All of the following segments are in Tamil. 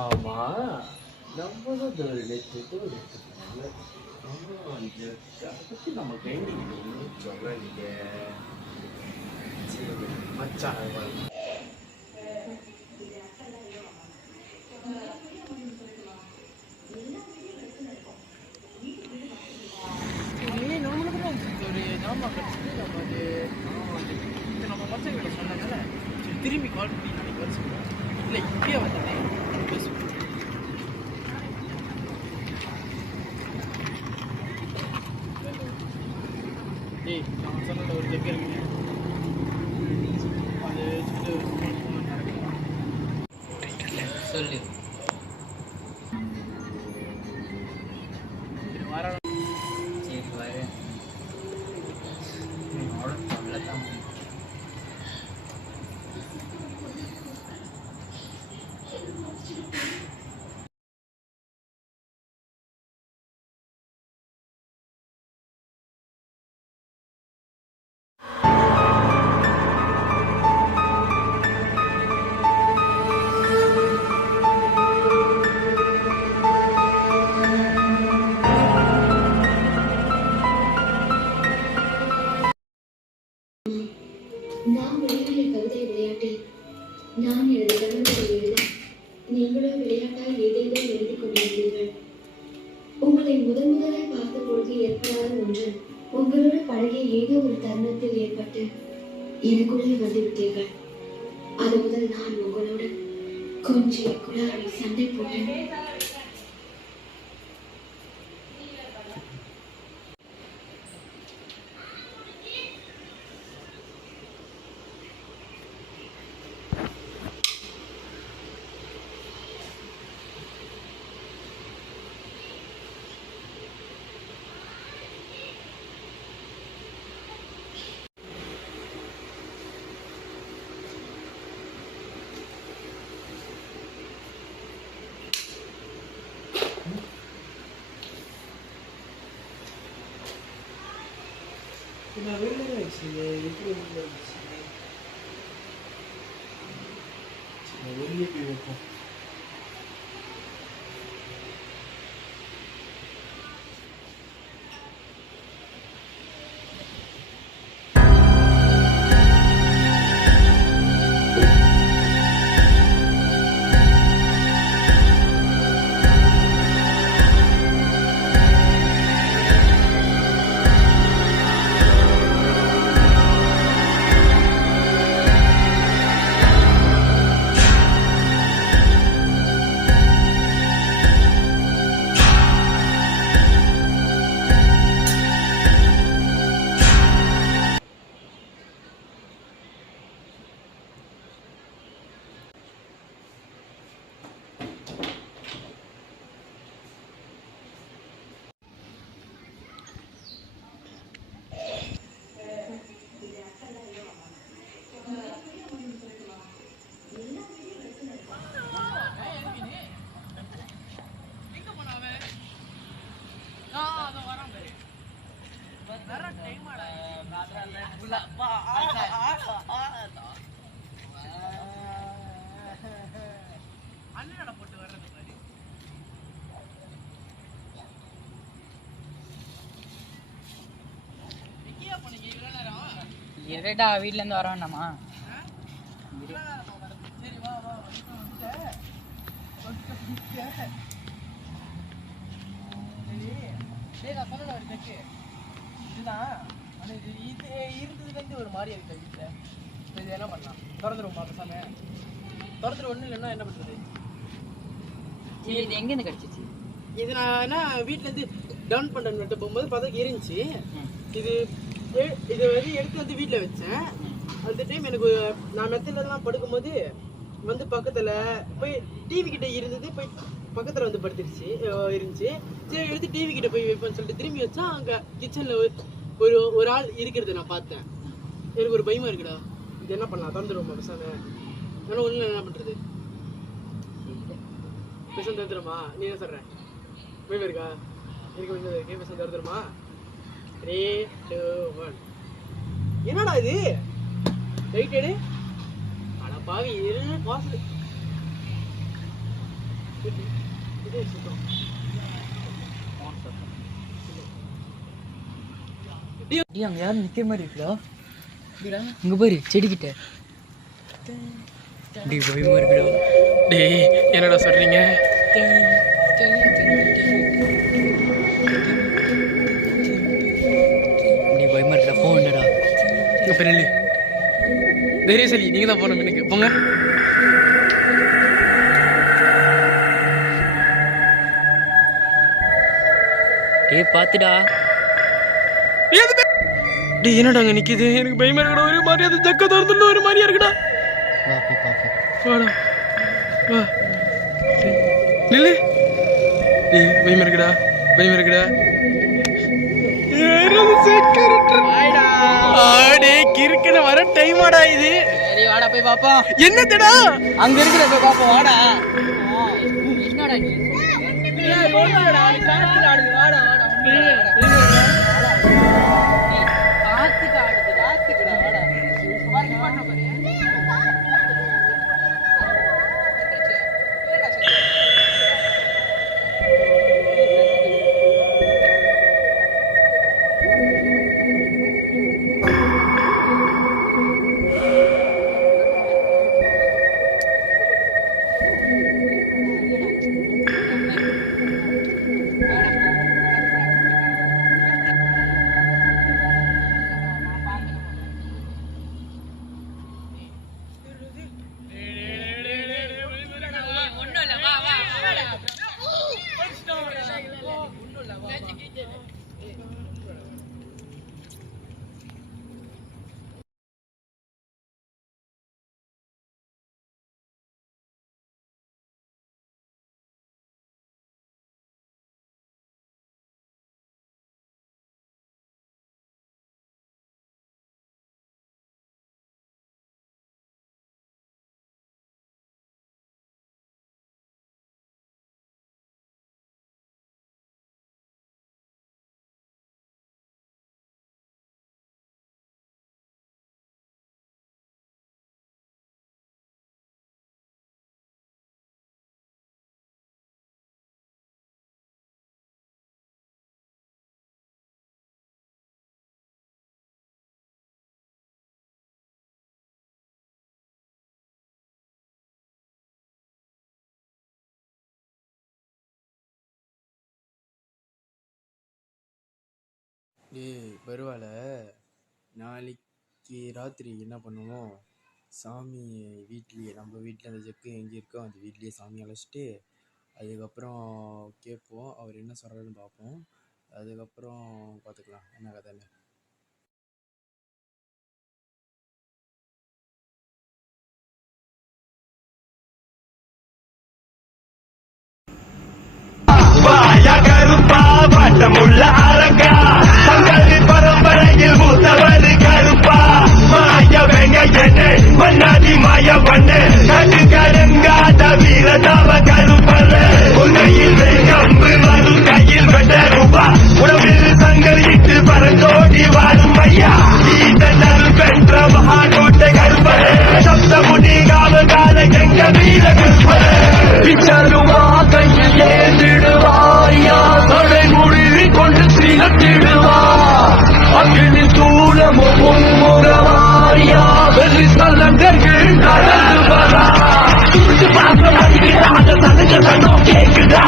ஆமா நம்மளும் அதை பற்றி நம்ம வேண்டிக்கணும்னு சொல்லலையே. சரி மச்சான் திரும்பி கால் பண்ணி நாளைக்கு வர சொல்லுவேன். இல்லை இப்பயே வந்துட்டேன் பேசுவேன். டேய் நான் சொன்ன ஒரு ஜெக் இருக்குங்க அது சொல்லு வர சரி வரேன். அவ்வளோ சொல்லத்தான் நான் விளையாடிய கவிதை விளையாட்டில் நான் எனது கனவுகளை எழுத நீங்களும் விளையாட்டால் ஏதேதோ எழுதி கொண்டிருந்தீர்கள். உங்களை முதலாய் பார்த்த பொழுது ஏற்படாத ஒன்று உங்களோடு பழகிய ஏதோ ஒரு தருணத்தில் ஏற்பட்டு இதுக்குள்ளே வந்துவிட்டீர்கள். அது முதல் நான் உங்களோடு கொஞ்சம் குழாடி சண்டை போட்டேன். நான் வெளியில் வச்சு எப்படி வெளியில் வச்சு வெளியே போய் வைப்போம். எதடா வீட்ல இருந்து வர வேண்டாமா? இருந்ததுலேருந்து ஒரு மாதிரி இருக்கு வீட்டில். இது என்ன பண்ணலாம்? திறந்துருவோமா பேசாம? திறந்துரு ஒன்றும் இல்லைன்னா என்ன பண்ணுறது? இது எங்கேருந்து கிடச்சிச்சு? இது நான் என்ன வீட்டிலேருந்து டவுன் பண்ணிட்டு போகும்போது பார்த்தா இருந்துச்சு. இது இதை வந்து எடுத்து வந்து வீட்டில் வச்சேன். அந்த டைம் எனக்கு நான் மெத்தலாம் படுக்கும்போது வந்து பக்கத்தில் போய் டிவி கிட்ட இருந்தது, போய் பக்கத்தில் வந்து படுத்துருச்சு இருந்துச்சு. சரி எடுத்து டிவி கிட்ட போய் வைப்பேன்னு சொல்லிட்டு திரும்பி வச்சா அங்கே கிச்சனில் ஒரு ஆள் இருக்கிறத நான் பார்த்தேன். எனக்கு ஒரு பயமா இருக்குடா. இது என்ன பண்ணலாம்? திறந்துடுவோமா பேசாம? ஆனால் ஒன்றும் என்ன பண்ணுறது? பேசாம திறந்துடுமா? நீ என்ன சொல்கிறேன்? பயமா இருக்கா? எனக்கு கொஞ்சம் இருக்கு. பேசாம திறந்துடுமா? 3, 2, 1. என்னடா இது? ரைட் எடு. அட பாவி, பாஸ் இது வச்சுக்கோ. டேய் அங்க யாரும் நிக்கிற மாதிரி இருக்குடா. இங்க பாரு செடிக்கிட்ட. டேய் பயமா இருக்குடா. டேய் என்னடா சொல்றீங்க? டேய் பயமா இருக்குடா. போ என்னடா. இங்க பெரியலி தைரியசாலி நீங்க தான் போகணும். எனக்கு போங்க. டேய் பாத்துடா. டேய் என்னடா அங்க நிக்குது? எனக்கு பயமா இருக்குடா. ஒரு மாதிரி அது ஜக்க திறந்துள்ள ஒரு மாதிரியா இருக்குடா. வா போய் பாப்போம். வாடா வா நில்லு. டேய் பயமா இருக்குடா. பயமா இருக்குடா. கிறுக்கன வர டைமாடா இது. சரி வாடா போய் பாப்போம். என்னடா அங்க இருக்கிற போய் பாப்போம் வாடா. என்னடா நீ? வாடா வாடா. காத்துக்கு ஆடுது காத்துக்குடா வாடா. வாங்கி பண்ண பாரு. டேய் பரவாயில்ல, நாளைக்கு ராத்திரி என்ன பண்ணுவோம், சாமி வீட்லேயே நம்ம வீட்டில் அந்த ஜக்கு எங்கே இருக்கோ அந்த வீட்லேயே சாமி அழைச்சிட்டு அதுக்கப்புறம் கேட்போம், அவர் என்ன சொல்கிறாருன்னு பார்ப்போம். அதுக்கப்புறம் பார்த்துக்கலாம் என்ன கதைன்னு. பாட்டமுள்ள அரங்கா தங்களி பரம்பரையில் மூத்தவர் கருப்பா மாய வெங்கையனே மன்னாதி மாய பண்ணு கண்டு கருங்காத வீர தவ கருப்பல்ல உன்னையில் கம்பு வரும் கையில் வெட்ட ரூபா உடம்பில் சங்கரிட்டு பரந்தோடி வாழும் ஐயா ஈதல் பெற்ற மகாகோட்டை கருப்பர் சப்த முடி காவகால எங்க வீர கருப்பர் பிச்சருவா கையில் ஏந்திடுவாயா கொண்டு சிலத்திடுவா அக்னி சூழமோ முன்முகவாரியா வெள்ளி சல்லங்கர்கள் நடந்து வரா கேக்குதா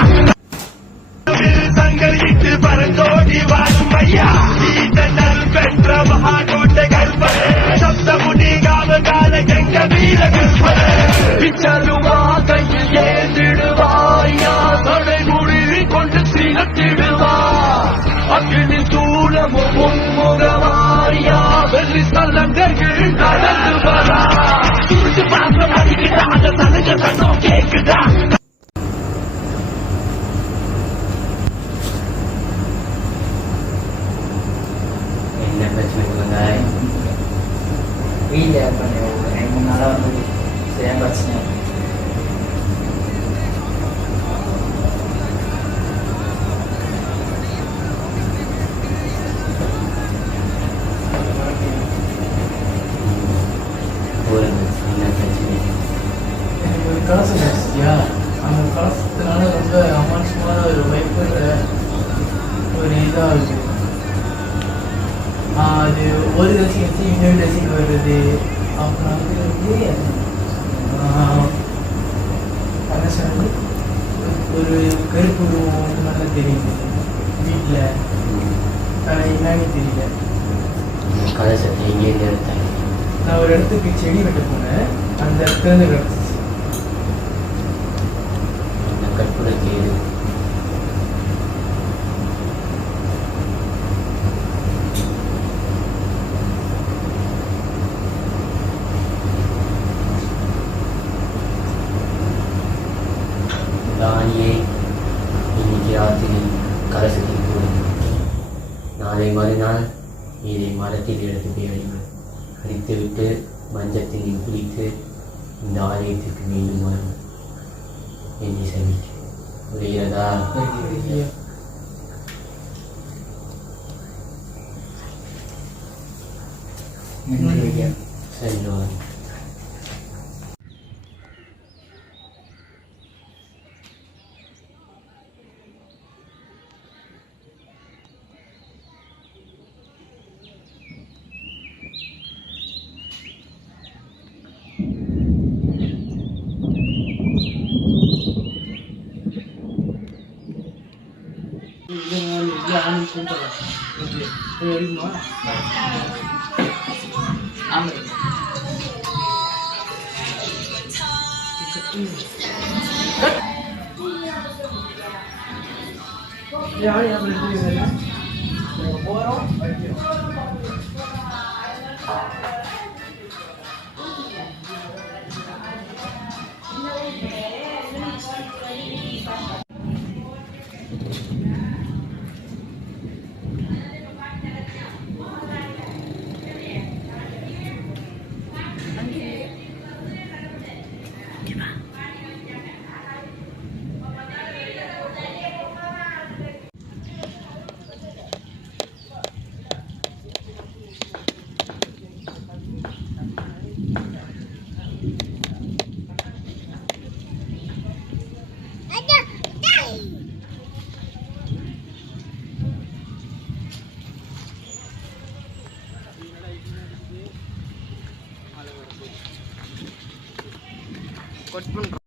சங்கரிட்டு பரந்தோடி வாழும் ஐயா ஈதல் பெற்ற மகாகோட்டை கருப்பர் சப்த முடி காவகால எங்க வீர கருப்பர் பிச்சருவா கையில் ஏந்திடுவாயா தலைமுடி கொண்டு சிலத்திடுவா அக்னி சூழமோ முன்முகவாரியா வெள்ளி சல்லங்கர்கள் நடந்து வரா கேக்குதா என்ன பிரச்சனை இல்லைங்க, வீட்டில் பண்ணுறேன் 3 நாளாக வந்து சரியான பிரச்சனை. தான் வருது. அது ஒரு தசை வச்சு இன்னொரு தசைக்கு வருது. அப்புறம் வந்து என்ன சொல்றது, ஒரு கருப்பு உருவம் இந்த மாதிரிலாம் தெரியுது வீட்டில். ஆனால் என்னன்னு தெரியல. கலசத்தை எங்கேருந்து எடுத்தேன்? நான் ஒரு இடத்துக்கு செடி வெட்ட போனேன், அந்த இடத்துல கிடச்சிச்சு. அந்த கற்பனைக்கு தானியே இன்னைக்கு ராத்திரி கலசத்தில் போடு. நாளை மறுநாள் இதை மரத்தில் எடுத்து போய் அடித்துவிட்டு மஞ்சத்தில் குளித்து இந்த ஆலயத்திற்கு மீண்டும் வரும் என்று சமைச்சு புரிகிறதா? சரி வா. கட் பண்ணுறோம்.